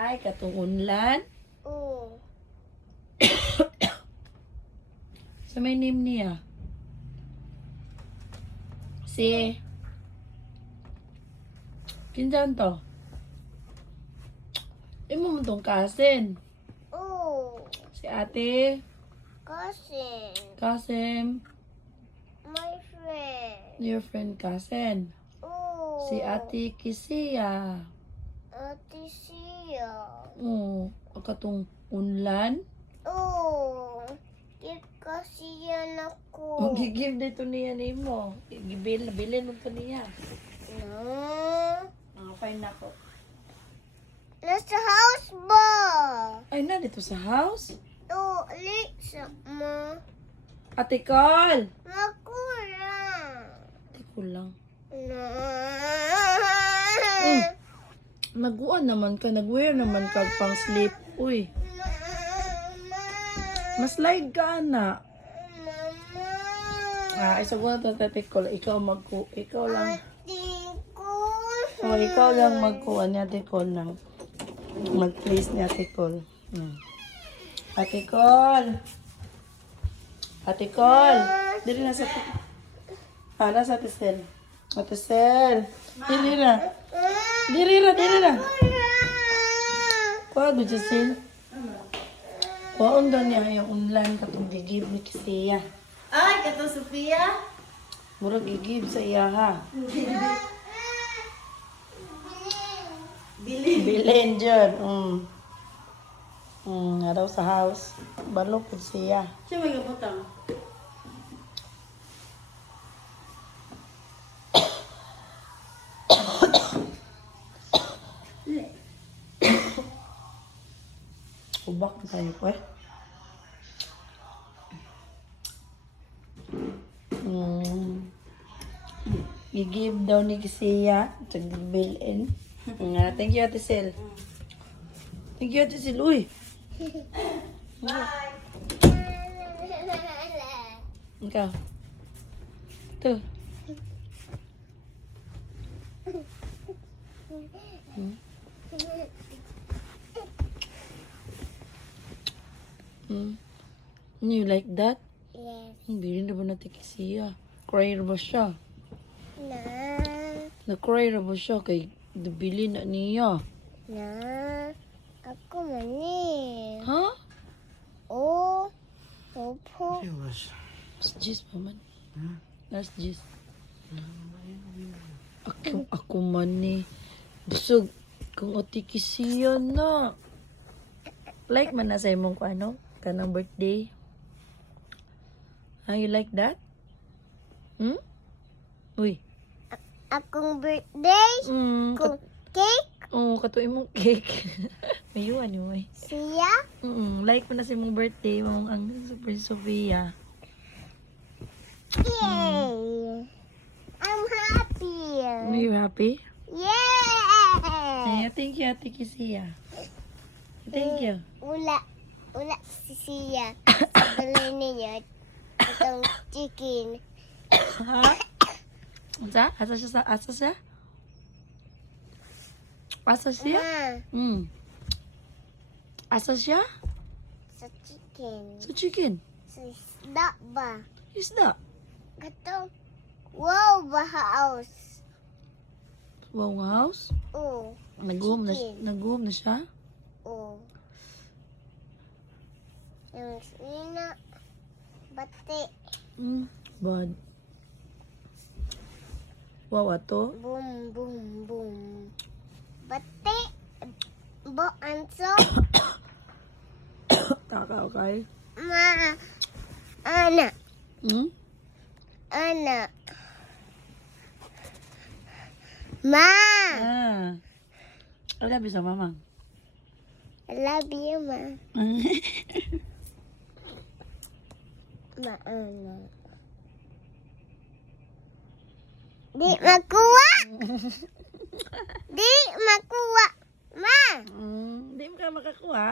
Ay, katong unlan. Oo. Sa may name niya. Si... Kinsan to? Imo mo tong cousin. Oo. Si ate. Cousin. Kasim. My friend. Your friend cousin. Oo. Si ate Kisiya. Ate Sia. Oh, katong unlan. Oo. Kikasiyan ako. Mag-give dito niya nimo. Bilin mo pa niya. No. Fine na ko. Nasa house ba? Ay na, dito sa house. Oo. Alik sa mo. Ate Col! Makurang. Ate ko lang. No. Naguan naman ka. Nag-wear naman ka pang sleep. Uy, mas slide ka na. Ay, sagot na Ate Col. Ikaw ikaw lang. Oh, ikaw lang magkuha ni Ate Col ng mag-place ni Ate Col. Ate Col! Ate Col! Dili na sa... Para sa Ate Sel. Ate Sel! Dili na. Dili na. Kuha, good Sil. Kuha, daw niya yung unlan katong gigib ni Kisiya. Ay, kato Sofia. Murag gigib sa iya ha. Bilin dyan. Nga daw sa house. Balo po siya. Siya may kaputang. Ubak na tayo po eh. Gigib daw ni Kisiya. Bilin. Nga, thank you Ate Sel. Thank you Ate Sel. Uy! Ikaw. Ito. You like that? Yes. Hindi rin naman natin Kisiya. Cry ba siya? Na. Na-cry ba siya kay nabili na niya? Na. Ako mani. Ha? Oh. Opo. Last Gis pa man. Last Gis. Ako man ni. Busog. Kung otikisiya na. Like man na sa imong ko ano? Kanang birthday. Ah, you like that? Uy. Akong birthday. Kung cake. Kato imong cake. Mayuan yun eh. Siya. Like mo na sa imong birthday. Mong ang Super Sofia. Yay. I'm happy. Are you happy? Yeah. Ay, thank you, Ate Kisiya. Thank you. Ula si Siya. Sabalay niya. Itong chicken. Ha? Asa? Asa siya? Asa siya? Asa siya? Ma. Asa siya? Sa chicken. Sa chicken. Sa isda ba? Isda. Gato. Wow, ba house? Wow, nga house? Oh. Nag-uom Chicken. na siya? Oh. Yung sina. Bati. Bad. Wow, ato? Boom, boom, boom. Bati. Bo, anso. Taka, okay? Ma. Anak. Anak. Ma. I love you sa mama. I love you, ma. Ma, anak. Di makuha. Di makuha. Ma. Hindi mo ka makakuha.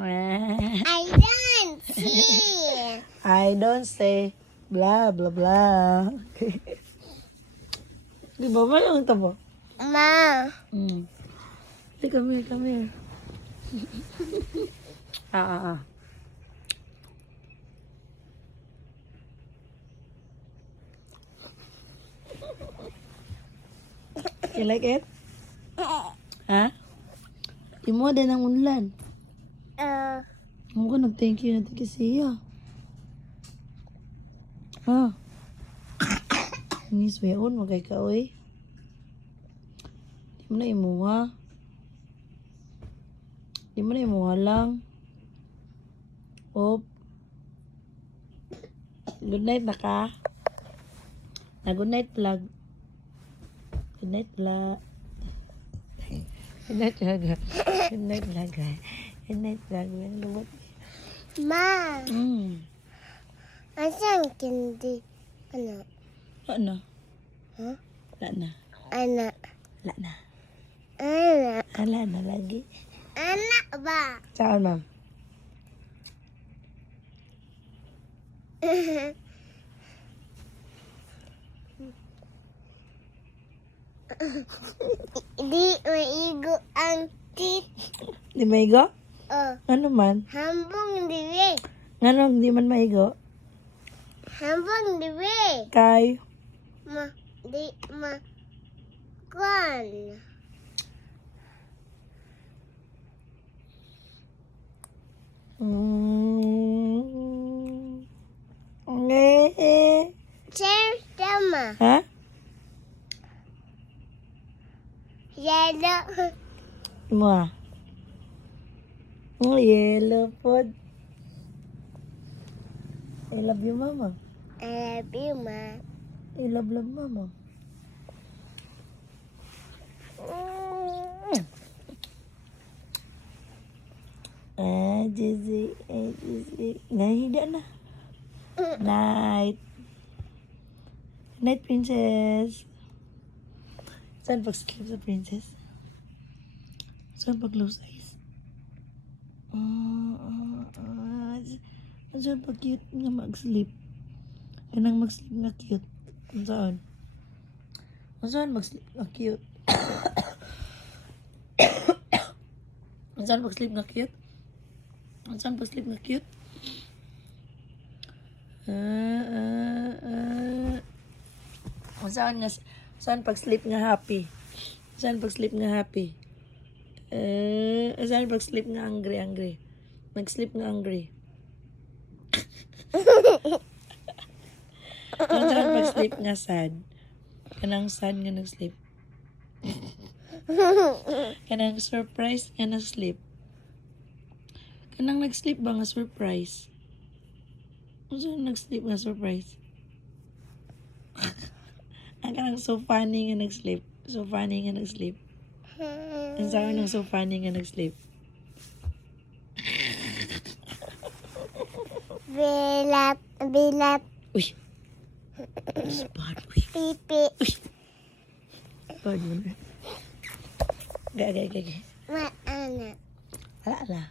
I don't see. I don't say blah, blah, blah. Di ba ba yung tabo? Ma. Hey, come here, come here. Ah. You like it? Ha? Imo din ang unlan. Imo ko nag-thank you natin kasi siya. Ha? Ini suyaon, magay ka, oy. Di mo na imuha. Di mo na imuha lang. Op. Good night na ka. Good night vlog. Good night vlog. Good night vlog. Good night vlog. Good night vlog. Lubot. Ma, Hmm. asan candy? Ano? Ano? Huh? Wala na. Anak. Wala na. Anak. Wala na lagi. Anak ba? Saan, ma'am? Di maigo ang tit. Di maigo? Oh, Ano man? hambong diwi. Ano di man maigo? Hambong diwi. Kay? Di kwan. Chair tama. Ha? Yellow. Mo ah. Oh, yellow pod. I love you, mama. I love you, ma. I love mama. Jizzy. Nahida na. Night. Night, princess. Saan pag-sleep sa princess? Saan pag-close eyes? Saan pag-cute nga mag-sleep? Kanang mag-sleep nga cute. Saan? Saan mag-sleep nga cute? Saan pag-sleep nga cute? Saan pag-sleep nga cute? Saan pag-sleep nga happy? Saan pag-sleep nga happy? Saan pag-sleep nga angry? Mag-sleep nga angry. Saan pag-sleep nga sad? Kanang sad nga nag-sleep. Kanang surprise nga nag-sleep. Kanang nag-sleep ba nga surprise? Saan nag-sleep nga surprise? Ang kanang so funny nga nag-sleep. So funny nga nag-sleep. Ang sabi ng so funny nga nag-sleep. Bilat. Uy! Bad, uy. Pipi. Bad mo na. Gagay. Maana. Ala.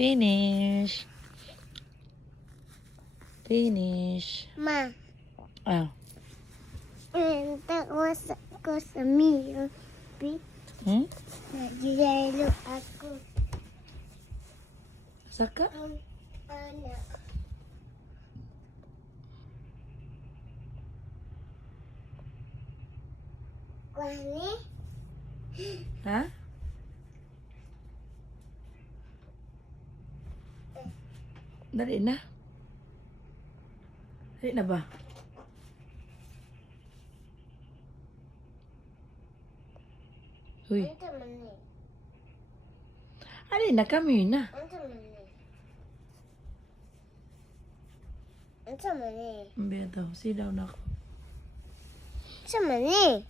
Finish. Ma. Ah. Tapos ako sa meal. Nagilalo ako. Saka? Anak. Kwani? Ha? Dali na. Dali na ba? Uy. Ito man eh. Dali na kami na. Ito man eh. Ito man eh. Beto, sit down ako. Ito man eh.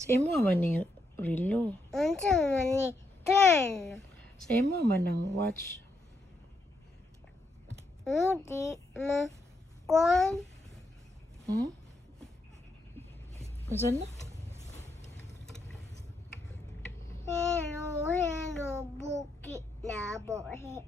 Sa imo man ng relo. Ito man eh. Turn. Sa imo man ng watch. Di ma kwan. Saan na? Hello, bukit na bohe.